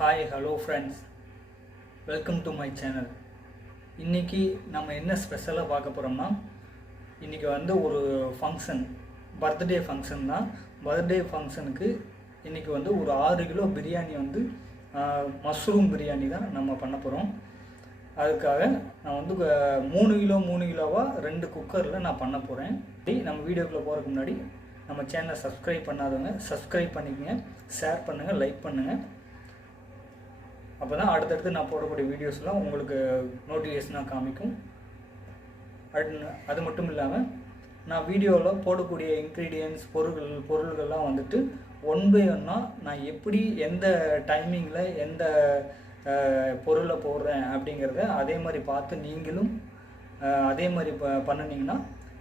Hi hello friends, welcome to my channel. இன்றைக்கி நம்ம என்ன ஸ்பெஷலாக பார்க்க போகிறோம்னா, இன்றைக்கி ஒரு ஃபங்க்ஷன், பர்த்டே ஃபங்க்ஷன் தான். பர்த்டே ஃபங்க்ஷனுக்கு இன்றைக்கி ஒரு 6 கிலோ பிரியாணி மஷ்ரூம் பிரியாணி தான் நம்ம பண்ண போகிறோம். அதுக்காக நான் 3 கிலோவாக 2 குக்கரில் நான் பண்ண போகிறேன். நம்ம வீடியோக்குள்ளே போகிறதுக்கு முன்னாடி நம்ம சேனலை சப்ஸ்கிரைப் பண்ணாதவங்க சப்ஸ்கிரைப் பண்ணிக்கங்க, ஷேர் பண்ணுங்கள், லைக் பண்ணுங்கள். அப்போ தான் அடுத்தடுத்து நான் போடக்கூடிய வீடியோஸ்லாம் உங்களுக்கு நோட்டிஃபிகேஷனாக காமிக்கும். அது மட்டும் இல்லாமல் நான் வீடியோவில் போடக்கூடிய இன்க்ரீடியன்ட்ஸ் பொருள்கள்லாம் ஒன் பை ஒன்னாக நான் எப்படி எந்த டைமிங்கில் எந்த பொருளை போடுறேன் அப்படிங்கிறத அதே மாதிரி பார்த்து நீங்களும் அதே மாதிரி பண்ணினீங்கன்னா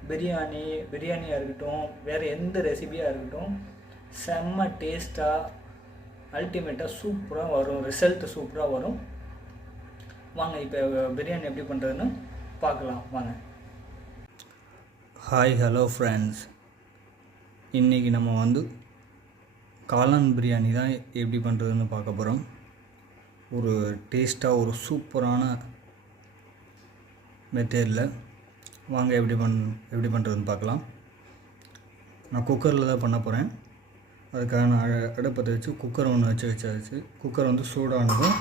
பிரியாணியாக இருக்கட்டும், வேறு எந்த ரெசிபியாக இருக்கட்டும், செம்ம டேஸ்ட்டாக அல்டிமேட்டாக சூப்பராக வரும், ரிசல்ட்டு சூப்பராக வரும். வாங்க இப்போ பிரியாணி எப்படி பண்ணுறதுன்னு பார்க்கலாம் வாங்க. ஹாய் ஹலோ ஃப்ரெண்ட்ஸ், இன்றைக்கி நம்ம காளான் பிரியாணி தான் எப்படி பண்ணுறதுன்னு பார்க்க போகிறோம். ஒரு டேஸ்ட்டாக ஒரு சூப்பரான மெத்தேடில் வாங்க எப்படி பண்ணுறதுன்னு பார்க்கலாம். நான் குக்கரில் தான் பண்ண போகிறேன். அதுக்காக நான் அடுப்பத்தை வச்சு குக்கர் ஒன்று வச்சாச்சு. குக்கர் சூடானதும்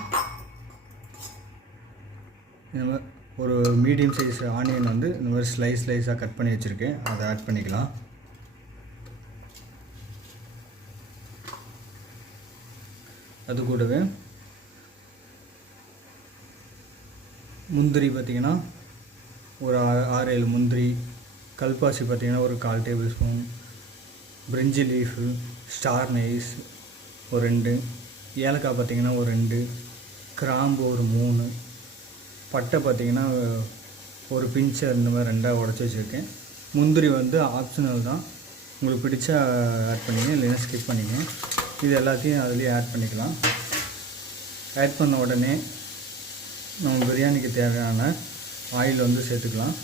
இந்த மாதிரி ஒரு மீடியம் சைஸ் ஆனியன் இந்த மாதிரி ஸ்லைஸாக கட் பண்ணி வச்சுருக்கேன், அதை ஆட் பண்ணிக்கலாம். அது கூடவே முந்திரி பார்த்திங்கன்னா ஒரு 6-7 முந்திரி, கல்பாசி பார்த்திங்கன்னா ஒரு 1/4 டேபிள் ஸ்பூன், பிரிஞ்சி லீஃபு, ஸ்டார் நைஸ் ஒரு 2, ஏலக்காய் பார்த்திங்கன்னா ஒரு 2, கிராம்பு ஒரு 3, பட்டை பார்த்திங்கன்னா ஒரு பிஞ்சை இந்த மாதிரி 2 உடச்சி வச்சுருக்கேன். முந்திரி ஆப்ஷனல் தான், உங்களுக்கு பிடிச்சா ஆட் பண்ணிங்க, இல்லைன்னா ஸ்கிப் பண்ணிங்க. இது எல்லாத்தையும் அதுலேயே ஆட் பண்ணிக்கலாம். ஆட் பண்ண உடனே நம்ம பிரியாணிக்கு தேவையான ஆயில் சேர்த்துக்கலாம்.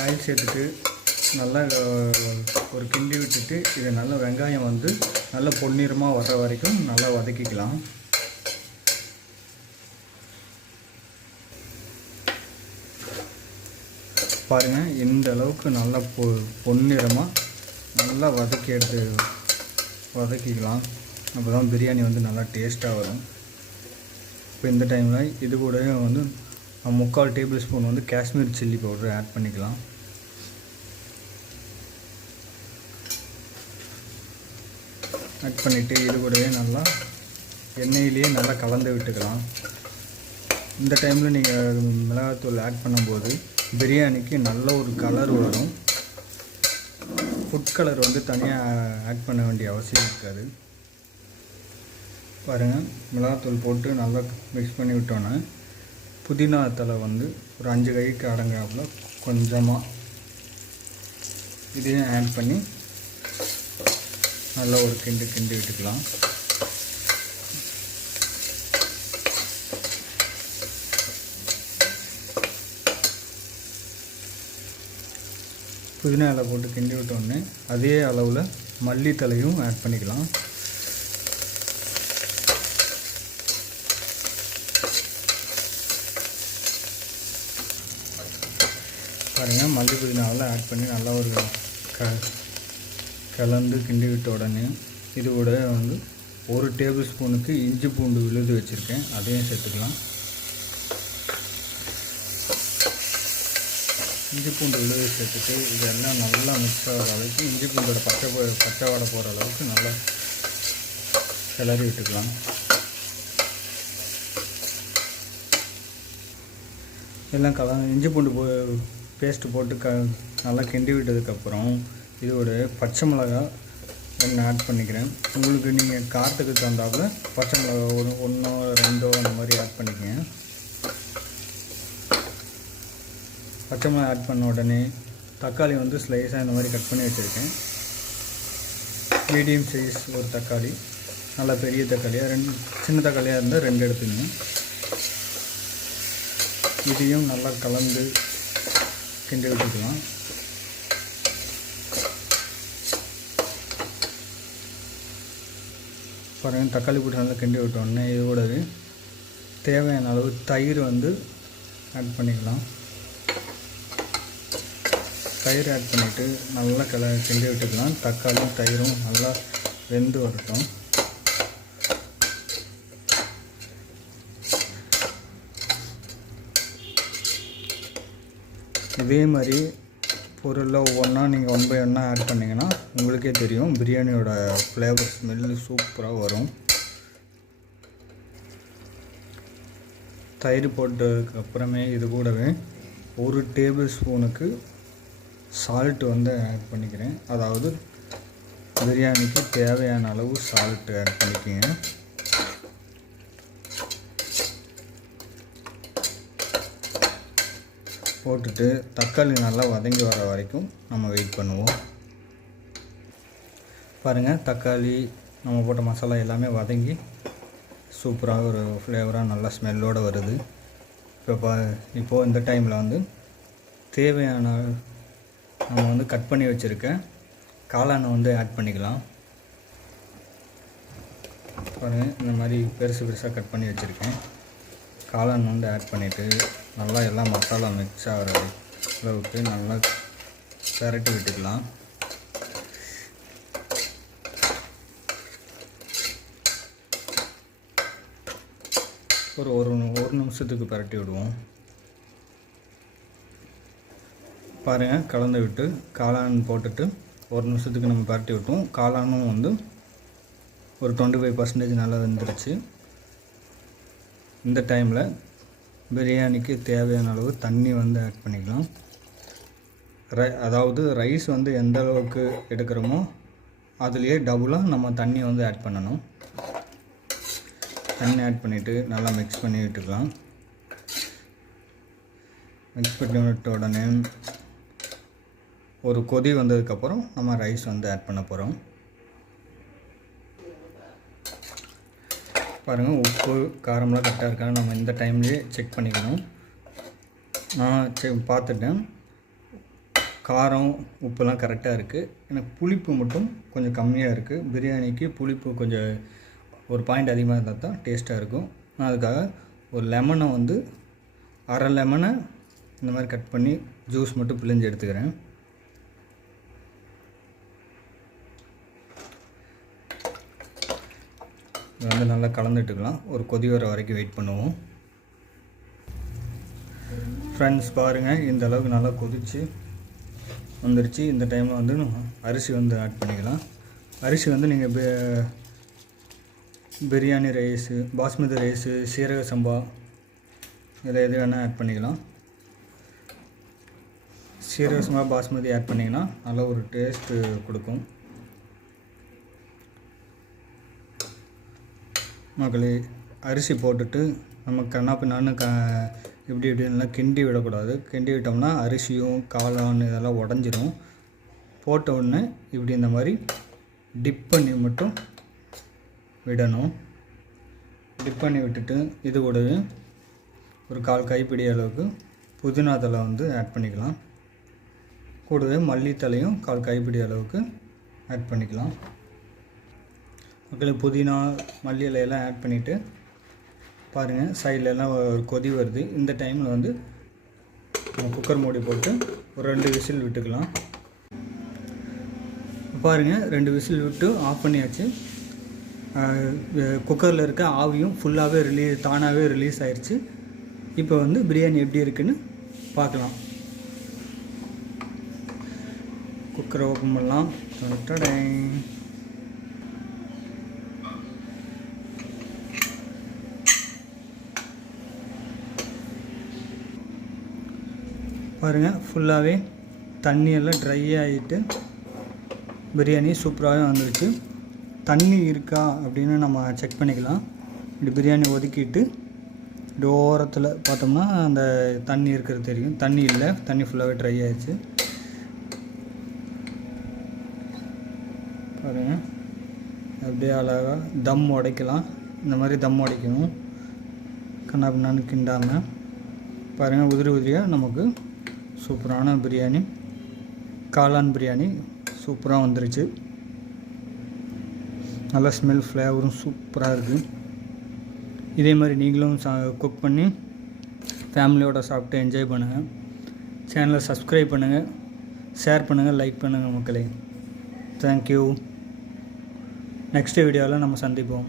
ஆயில் சேர்த்துட்டு நல்லா ஒரு கிண்டி விட்டுட்டு இதை நல்லா வெங்காயம் நல்லா பொன்னிறமாக வர்ற வரைக்கும் நல்லா வதக்கிக்கலாம். பாருங்கள், இந்த அளவுக்கு நல்லா பொன்னிறமாக நல்லா வதக்கிக்கலாம். அப்போ தான் பிரியாணி நல்லா டேஸ்ட்டாக வரும். இப்போ இந்த டைமில் இது கூடவே 3/4 tablespoon Kashmir chilli powder add பண்ணிக்கலாம். ஆட் பண்ணிவிட்டு இது கூடவே நல்லா எண்ணெயிலேயே நல்லா கலந்து விட்டுக்கலாம். இந்த டைமில் நீங்கள் மிளகாத்தூள் ஆட் பண்ணும்போது பிரியாணிக்கு நல்ல ஒரு கலர் வரும். ஃபுட் கலர் தனியாக ஆட் பண்ண வேண்டிய அவசியம் இருக்காது. பாருங்கள், மிளகாத்தூள் போட்டு நல்லா மிக்ஸ் பண்ணி விட்டோன்னே புதினா தலை ஒரு 5 கைக்கு அடங்காப்புல கொஞ்சமாக இதையும் ஆட் பண்ணி நல்லா ஒரு கிண்டி விட்டுக்கலாம். புதினா இலை போட்டு கிண்டி விட்டோடனே அதே அளவில் மல்லித்தலையும் ஆட் பண்ணிக்கலாம். பாருங்கள், மல்லி புதினாவில் ஆட் பண்ணி நல்லா ஒரு கலந்து கிண்டி விட்ட உடனே இது கூட 1 டேபிள் ஸ்பூனுக்கு இஞ்சி பூண்டு விழுது வச்சுருக்கேன், அதையும் சேர்த்துக்கலாம். இஞ்சி பூண்டு விழுது சேர்த்துட்டு இதெல்லாம் நல்லா மிக்ஸ் ஆகிற அளவுக்கு, இஞ்சி பூண்டோட பச்சை வாடை போகிற அளவுக்கு நல்லா கிளறி விட்டுக்கலாம். எல்லாம் இஞ்சி பூண்டு பேஸ்ட்டு போட்டு நல்லா கிண்டி விட்டதுக்கப்புறம் இதோட பச்சை மிளகா 2 ஆட் பண்ணிக்கிறேன். உங்களுக்கு நீங்கள் காரத்துக்கு தகுந்தாப்புல பச்சை மிளகா 1 2 அந்த மாதிரி ஆட் பண்ணிக்கங்க. பச்சை மிளகா ஆட் பண்ண உடனே தக்காளி ஸ்லைஸாக இந்த மாதிரி கட் பண்ணி வச்சுருக்கேன். மீடியம் சைஸ் ஒரு தக்காளி, நல்லா பெரிய தக்காளியாக 2, சின்ன தக்காளியாக இருந்தால் 2 எடுத்துக்கணும். இதையும் நல்லா கலந்து கிண்டி விட்டுக்கலாம். பாருங்கள், தக்காளி போட்டு நல்லா கிண்டி விட்டோன்னே இதோடவே தேவையான அளவு தயிர் வந்து ஆட் பண்ணிக்கலாம். தயிர் ஆட் பண்ணிவிட்டு நல்லா கிண்டி விட்டுக்கலாம். தக்காளியும் தயிரும் நல்லா வெந்து வரட்டும். இதே மாதிரி பொருளில் ஒவ்வொன்றா நீங்கள் 1 by 1 ஆட் பண்ணிங்கன்னா உங்களுக்கே தெரியும், பிரியாணியோட ஃப்ளேவர் ஸ்மெல்லு சூப்பராக வரும். தயிர் போட்டதுக்கப்புறமே இது கூடவே 1 டேபிள் ஸ்பூனுக்கு சால்ட்டு வந்து ஆட் பண்ணிக்கிறேன். அதாவது பிரியாணிக்கு தேவையான அளவு சால்ட்டு ஆட் பண்ணிக்கோங்க. போட்டுட்டு தக்காளி நல்லா வதங்கி வர வரைக்கும் நம்ம வெயிட் பண்ணுவோம். பாருங்கள், தக்காளி நம்ம போட்ட மசாலா எல்லாமே வதங்கி சூப்பராக ஒரு ஃப்ளேவராக நல்லா ஸ்மெல்லோடு வருது. இப்போது இந்த டைமில் வந்து தேவையான நம்ம வந்து கட் பண்ணி வச்சுருக்க காளானை வந்து ஆட் பண்ணிக்கலாம். பாருங்கள், இந்த மாதிரி பெருசு பெருசாக கட் பண்ணி வச்சுருக்கேன். காளான் வந்து ஆட் பண்ணிவிட்டு நல்லா எல்லாம் மசாலா மிக்ஸ் ஆகிற அளவுக்கு நல்லா பெரட்டி விட்டுக்கலாம். ஒரு நிமிஷத்துக்கு பெரட்டி விடுவோம். பாருங்கள், கலந்து விட்டு காளான் போட்டுட்டு 1 நிமிஷத்துக்கு நம்ம பெரட்டி விட்டோம். காளானும் வந்து ஒரு 25% நல்லா வெந்துருச்சு. இந்த டைமில் பிரியாணிக்கு தேவையான அளவு தண்ணி வந்து ஆட் பண்ணிக்கலாம். அதாவது ரைஸ் வந்து எந்த அளவுக்கு எடுக்கிறோமோ அதுலேயே டபுளாக நம்ம தண்ணி வந்து ஆட் பண்ணணும். தண்ணி ஆட் பண்ணிவிட்டு நல்லா மிக்ஸ் பண்ணி விட்டுக்கலாம். மிக்ஸ் பண்ணி விட்ட உடனே ஒரு கொதி வந்ததுக்கப்புறம் நம்ம ரைஸ் வந்து ஆட் பண்ண போகிறோம். பாருங்கள், உப்பு காரம்லாம் கரெக்டாக இருக்கான்னு நம்ம இந்த டைம்லேயே செக் பண்ணிக்கணும். நான் பார்த்துட்டேன், காரம் உப்புலாம் கரெக்டாக இருக்குது. எனக்கு புளிப்பு மட்டும் கொஞ்சம் கம்மியாக இருக்குது. பிரியாணிக்கு புளிப்பு கொஞ்சம் ஒரு பாயிண்ட் அதிகமாக இருந்தால் தான் டேஸ்ட்டாக இருக்கும். நான் அதுக்காக ஒரு லெமனை வந்து அரை லெமனை இந்த மாதிரி கட் பண்ணி ஜூஸ் மட்டும் பிழிஞ்சு எடுத்துக்கிறேன். இது வந்து நல்லா கலந்துட்டுக்கலாம். ஒரு கொதி வர வரைக்கும் வெயிட் பண்ணுவோம். ஃப்ரெண்ட்ஸ், பாருங்கள், இந்த அளவுக்கு நல்லா கொதித்து வந்துருச்சு. இந்த டைமில் வந்து அரிசி வந்து ஆட் பண்ணிக்கலாம். அரிசி வந்து நீங்கள் பிரியாணி ரைஸு, பாஸ்மதி ரைஸு, சீரக சம்பா இதில் எது வேணால் ஆட் பண்ணிக்கலாம். சீரக சம்பா, பாஸ்மதி ஆட் பண்ணிங்கன்னா நல்லா ஒரு டேஸ்ட்டு கொடுக்கும். மக்களே, அரிசி போட்டுட்டு நம்ம கண்ணாப்பின்னான்னு இப்படி இப்படின்லாம் கிண்டி விடக்கூடாது. கிண்டி விட்டோம்னா அரிசியும் காளான் இதெல்லாம் உடஞ்சிரும். போட்ட உடனே இப்படி இந்த மாதிரி டிப் பண்ணி மட்டும் விடணும். டிப் பண்ணி விட்டுட்டு இது கூடவே ஒரு 1/4 கைப்பிடி அளவுக்கு புதினா தழை வந்து ஆட் பண்ணிக்கலாம். கூடவே மல்லித்தலையும் 1/4 கைப்பிடி அளவுக்கு ஆட் பண்ணிக்கலாம். மக்களுக்கு புதினா மல்லி இலையெல்லாம் ஆட் பண்ணிவிட்டு பாருங்கள், சைட்லலாம் ஒரு கொதி வருது. இந்த டைமில் வந்து குக்கர் மூடி போட்டு ஒரு 2 விசில் விட்டுக்கலாம். பாருங்கள், 2 விசில் விட்டு ஆஃப் பண்ணியாச்சு. குக்கரில் இருக்க ஆவியும் ஃபுல்லாகவே தானாகவே ரிலீஸ் ஆயிடுச்சு. இப்போ வந்து பிரியாணி எப்படி இருக்குன்னு பார்க்கலாம். குக்கரை ஓப்பன் பண்ணலாம். பாருங்கள், ஃபுல்லாகவே தண்ணியெல்லாம் ட்ரை ஆகிட்டு பிரியாணி சூப்பராகவே வந்துருச்சு. தண்ணி இருக்கா அப்படின்னு நம்ம செக் பண்ணிக்கலாம். இப்படி பிரியாணி ஒதுக்கிட்டு இப்படி ஓரத்தில் பார்த்தோம்னா அந்த தண்ணி இருக்கிறது தெரியும். தண்ணி இல்லை, தண்ணி ஃபுல்லாகவே ட்ரை ஆகிடுச்சு. பாருங்கள், அப்படியே அழகாக தம் உடைக்கலாம். இந்த மாதிரி தம் உடைக்கணும், கண்ணா பின்னான்னு கிண்டாமல். பாருங்கள், உதிரி உதிரியாக நமக்கு சூப்பரான பிரியாணி, காளான் பிரியாணி சூப்பராக வந்துருச்சு. நல்லா ஸ்மெல் ஃப்ளேவரும் சூப்பராக இருக்குது. இதே மாதிரி நீங்களும் குக் பண்ணி ஃபேமிலியோடு சாப்பிட்டு என்ஜாய் பண்ணுங்கள். சேனலை சப்ஸ்கிரைப் பண்ணுங்கள், ஷேர் பண்ணுங்கள், லைக் பண்ணுங்கள் மக்களே. தேங்க்யூ. நெக்ஸ்ட் வீடியோவில் நம்ம சந்திப்போம்.